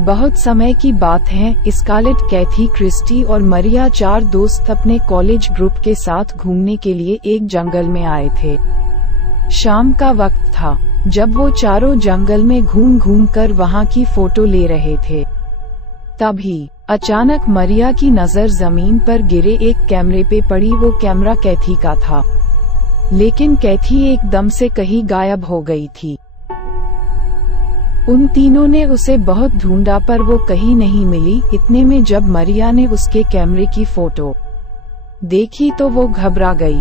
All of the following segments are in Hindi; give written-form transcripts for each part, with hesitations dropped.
बहुत समय की बात है। स्कारलेट, कैथी, क्रिस्टी और मरिया 4 दोस्त अपने कॉलेज ग्रुप के साथ घूमने के लिए एक जंगल में आए थे। शाम का वक्त था जब वो चारों जंगल में घूम घूम कर वहाँ की फोटो ले रहे थे। तभी अचानक मरिया की नजर जमीन पर गिरे एक कैमरे पे पड़ी। वो कैमरा कैथी का था, लेकिन कैथी एकदम से कहीं गायब हो गई थी। उन तीनों ने उसे बहुत ढूंढा पर वो कहीं नहीं मिली। इतने में जब मरिया ने उसके कैमरे की फोटो देखी तो वो घबरा गई।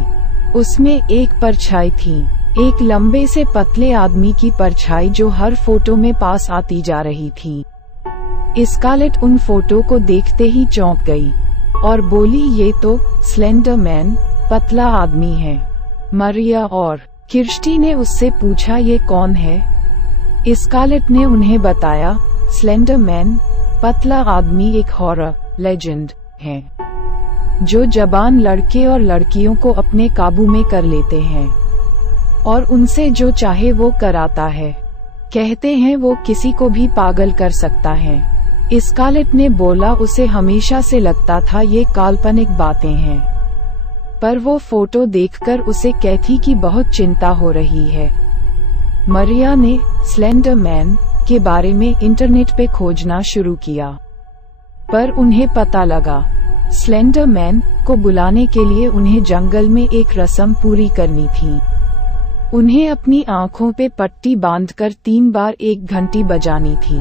उसमें एक परछाई थी, एक लंबे से पतले आदमी की परछाई जो हर फोटो में पास आती जा रही थी। स्कारलेट उन फोटो को देखते ही चौंक गई और बोली, ये तो स्लेंडर मैन, पतला आदमी है। मरिया और क्रिस्टी ने उससे पूछा, ये कौन है? स्कारलेट ने उन्हें बताया, स्लेंडर मैन, पतला आदमी एक हॉरर लेजेंड है जो जवान लड़के और लड़कियों को अपने काबू में कर लेते हैं और उनसे जो चाहे वो कराता है। कहते हैं वो किसी को भी पागल कर सकता है। स्कारलेट ने बोला, उसे हमेशा से लगता था ये काल्पनिक बातें हैं, पर वो फोटो देखकर उसे कैथी की बहुत चिंता हो रही है। मरिया ने स्लेंडर मैन के बारे में इंटरनेट पे खोजना शुरू किया, पर उन्हें पता लगा स्लेंडर मैन को बुलाने के लिए उन्हें जंगल में एक रस्म पूरी करनी थी। उन्हें अपनी आँखों पे पट्टी बांधकर 3 बार 1 घंटी बजानी थी,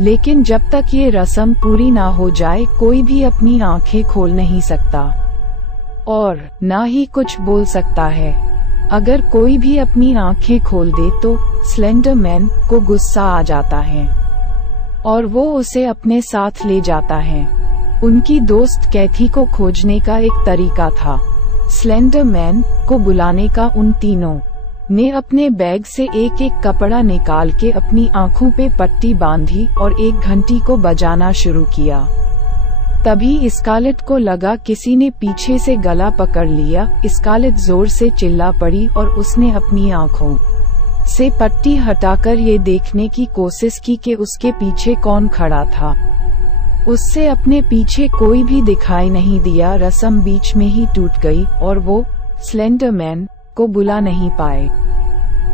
लेकिन जब तक ये रस्म पूरी ना हो जाए कोई भी अपनी आँखें खोल नहीं सकता और ना ही कुछ बोल सकता है। अगर कोई भी अपनी आँखें खोल दे तो स्लेंडर मैन को गुस्सा आ जाता है और वो उसे अपने साथ ले जाता है। उनकी दोस्त कैथी को खोजने का एक तरीका था स्लेंडर मैन को बुलाने का। उन तीनों ने अपने बैग से एक एक कपड़ा निकाल के अपनी आँखों पे पट्टी बांधी और 1 घंटी को बजाना शुरू किया। तभी स्कारलेट को लगा किसी ने पीछे से गला पकड़ लिया। स्कारलेट जोर से चिल्ला पड़ी और उसने अपनी आँखों से पट्टी हटाकर ये देखने की कोशिश की कि उसके पीछे कौन खड़ा था। उससे अपने पीछे कोई भी दिखाई नहीं दिया। रस्म बीच में ही टूट गई और वो स्लेंडर मैन को बुला नहीं पाए।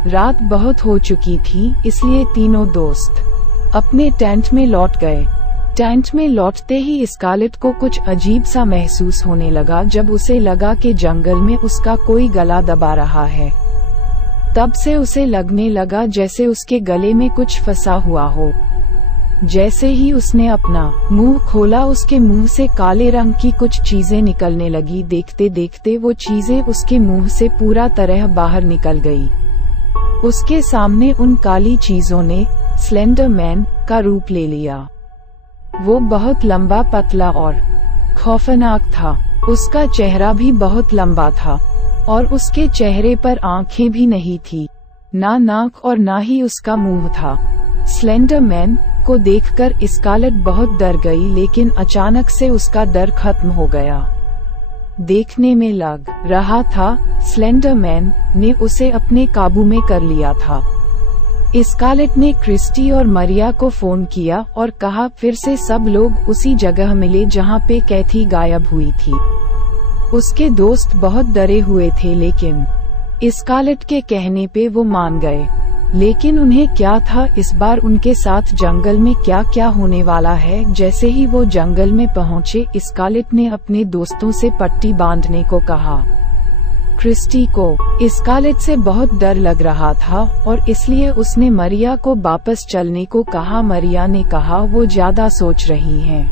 रात बहुत हो चुकी थी, इसलिए तीनों दोस्त अपने टेंट में लौट गए। टेंट में लौटते ही स्कारलेट को कुछ अजीब सा महसूस होने लगा। जब उसे लगा कि जंगल में उसका कोई गला दबा रहा है, तब से उसे लगने लगा जैसे उसके गले में कुछ फंसा हुआ हो। जैसे ही उसने अपना मुंह खोला, उसके मुंह से काले रंग की कुछ चीजें निकलने लगी। देखते देखते वो चीजें उसके मुंह से पूरा तरह बाहर निकल गई। उसके सामने उन काली चीजों ने स्लेंडर मैन का रूप ले लिया। वो बहुत लंबा, पतला और खौफनाक था। उसका चेहरा भी बहुत लंबा था और उसके चेहरे पर आंखें भी नहीं थी, ना नाक और ना ही उसका मुंह था। स्लेंडर मैन को देखकर स्कारलेट बहुत डर गई, लेकिन अचानक से उसका डर खत्म हो गया। देखने में लग रहा था स्लेंडर मैन ने उसे अपने काबू में कर लिया था। स्कारलेट ने क्रिस्टी और मरिया को फोन किया और कहा फिर से सब लोग उसी जगह मिले जहां पे कैथी गायब हुई थी। उसके दोस्त बहुत डरे हुए थे, लेकिन स्कारलेट के कहने पे वो मान गए। लेकिन उन्हें क्या था इस बार उनके साथ जंगल में क्या क्या होने वाला है। जैसे ही वो जंगल में पहुंचे, स्कारलेट ने अपने दोस्तों से पट्टी बांधने को कहा। क्रिस्टी को स्कारलेट से बहुत डर लग रहा था और इसलिए उसने मरिया को वापस चलने को कहा। मरिया ने कहा वो ज्यादा सोच रही हैं।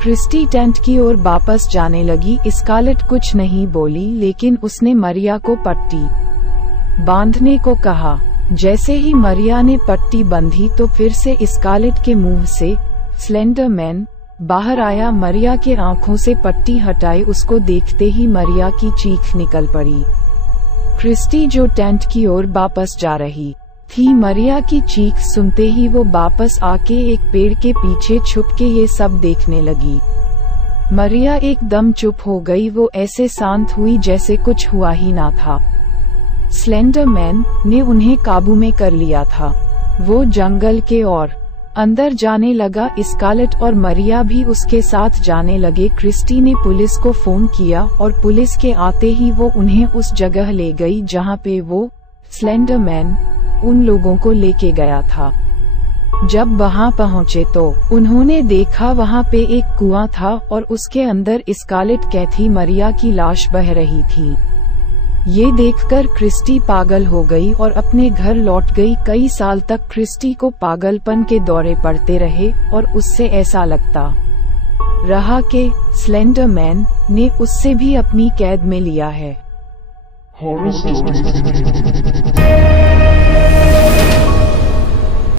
क्रिस्टी टेंट की ओर वापस जाने लगी। स्कारलेट कुछ नहीं बोली, लेकिन उसने मरिया को पट्टी बांधने को कहा। जैसे ही मरिया ने पट्टी बंधी तो फिर से स्कारलेट के मुंह से स्लेंडर मैन बाहर आया। मरिया के आंखों से पट्टी हटाई, उसको देखते ही मरिया की चीख निकल पड़ी। क्रिस्टी जो टेंट की ओर वापस जा रही थी, मरिया की चीख सुनते ही वो वापस आके एक पेड़ के पीछे छुप के ये सब देखने लगी। मरिया एकदम चुप हो गई। वो ऐसे शांत हुई जैसे कुछ हुआ ही ना था। स्लेंडर मैन ने उन्हें काबू में कर लिया था। वो जंगल के और अंदर जाने लगा। स्कारलेट और मरिया भी उसके साथ जाने लगे। क्रिस्टी ने पुलिस को फोन किया और पुलिस के आते ही वो उन्हें उस जगह ले गई जहाँ पे वो स्लेंडर मैन उन लोगों को लेके गया था। जब वहां पहुंचे तो उन्होंने देखा वहां पे एक कुआं था और उसके अंदर स्कारलेट कैथी मरिया की लाश बह रही थी। ये देखकर क्रिस्टी पागल हो गई और अपने घर लौट गई। कई साल तक क्रिस्टी को पागलपन के दौरे पड़ते रहे और उससे ऐसा लगता रहा कि स्लेंडर मैन ने उससे भी अपनी कैद में लिया है। Horror stories